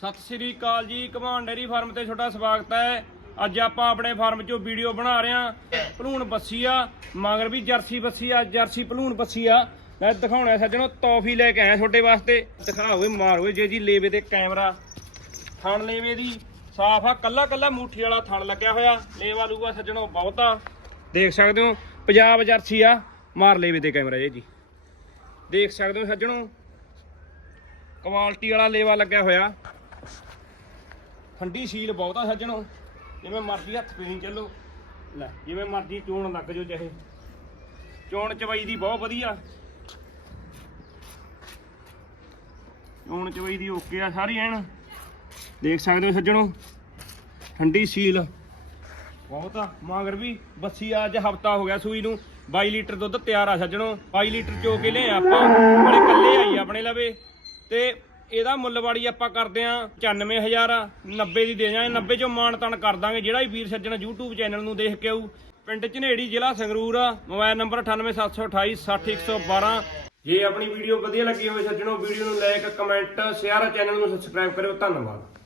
ਸਤਿ ਸ੍ਰੀ ਅਕਾਲ ਜੀ ਕਮਾਨ dairy farm ਤੇ ਤੁਹਾਡਾ ਸਵਾਗਤ ਹੈ। ਅੱਜ ਆਪਾਂ ਆਪਣੇ ਫਾਰਮ 'ਚੋਂ ਵੀਡੀਓ ਬਣਾ ਰਹੇ ਹਾਂ। ਭਲੂਣ ਬੱਸੀ ਆ ਮਗਰ ਵੀ ਜਰਸੀ ਬੱਸੀ ਆ ਜਰਸੀ ਭਲੂਣ ਬੱਸੀ ਆ ਮੈਂ ਦਿਖਾਉਣਾ ਸੱਜਣੋ, ਤੋਹਫ਼ੀ ਲੈ ਕੇ ਆਇਆ ਤੁਹਾਡੇ ਵਾਸਤੇ। ਦਿਖਾ ਹੋਏ ਮਾਰ ਹੋਏ ਜੇ ਜੀ ਲੇਵੇ ਤੇ ਕੈਮਰਾ। ਥਣ ਲੇਵੇ ਦੀ, ਸਾਫ਼ ਆ, ਕੱਲਾ ਕੱਲਾ ਮੂਠੀ ਵਾਲਾ ਥਣ ਲੱਗਿਆ ਹੋਇਆ। ਲੇਵਾ ਲੂਗਾ ਸੱਜਣੋ, ਬਹੁਤਾ। ਦੇਖ ਸਕਦੇ ਹੋ, ਪੰਜਾਬ ਜਰਸੀ ਆ, ਮਾਰ ਲੇਵੇ ਤੇ ਕੈਮਰਾ ਇਹ ਜੀ। ਦੇਖ ਸਕਦੇ ਹੋ ਸੱਜਣੋ, ਕੁਆਲਿਟੀ ਵਾਲਾ ਲੇਵਾ ਲੱਗਿਆ ਹੋਇਆ। ਠੰਡੀ ਸੀਲ ਬਹੁਤ ਆ ਸੱਜਣੋ। ਜਿਵੇਂ ਮਰਜ਼ੀ ਹੱਥ ਪੀਣੀ ਚੱਲੋ। ਲੈ, ਜਿਵੇਂ ਮਰਜ਼ੀ ਚੋਣ ਲੱਗ ਜਾਓ ਚਾਹੇ। ਚੋਣ ਚਵਾਈ ਦੀ ਬਹੁਤ ਵਧੀਆ। ਚੋਣ ਚਵਾਈ ਦੀ ਓਕੇ ਆ ਸਾਰੀ ਐਨ। ਦੇਖ ਸਕਦੇ ਹੋ ਸੱਜਣੋ ਠੰਡੀ ਸੀਲ ਬਹੁਤ ਆ। ਮਗਰ ਵੀ ਬੱਸੀ ਅੱਜ ਹਫਤਾ ਹੋ ਗਿਆ ਸੂਈ ਨੂੰ। 22 ਲੀਟਰ ਦੁੱਧ ਤਿਆਰ ਆ ਸੱਜਣੋ। 22 ਲੀਟਰ ਚੋ ਕੇ ਲਿਆ ਆਪਾਂ। ਬੜੇ ਕੱਲੇ ਆਈ ਆਪਣੇ ਲਵੇ। ਤੇ ਇਹਦਾ ਮੁੱਲ ਵਾੜੀ ਆਪਾਂ ਕਰਦੇ ਆ 95000 90 ਦੀ ਦੇ ਜਾਾਂਗੇ 90 ਚੋਂ ਮਾਨ ਤਾਨ ਕਰ ਦਾਂਗੇ। ਜਿਹੜਾ ਵੀ ਵੀਰ ਸੱਜਣ YouTube ਚੈਨਲ ਨੂੰ ਦੇਖ ਕੇ ਆਊ, ਪਿੰਡ ਝਨੇੜੀ ਜ਼ਿਲ੍ਹਾ ਸੰਗਰੂਰ ਆ। ਮੋਬਾਈਲ ਨੰਬਰ 98728 60112 ਜੇ ਆਪਣੀ ਵੀਡੀਓ ਵਧੀਆ ਲੱਗੀ ਹੋਵੇ ਸੱਜਣੋ, ਵੀਡੀਓ ਨੂੰ ਲਾਈਕ, ਕਮੈਂਟ, ਸ਼ੇਅਰ ਚੈਨਲ ਨੂੰ ਸਬਸਕ੍ਰਾਈਬ ਕਰਿਓ। ਧੰਨਵਾਦ।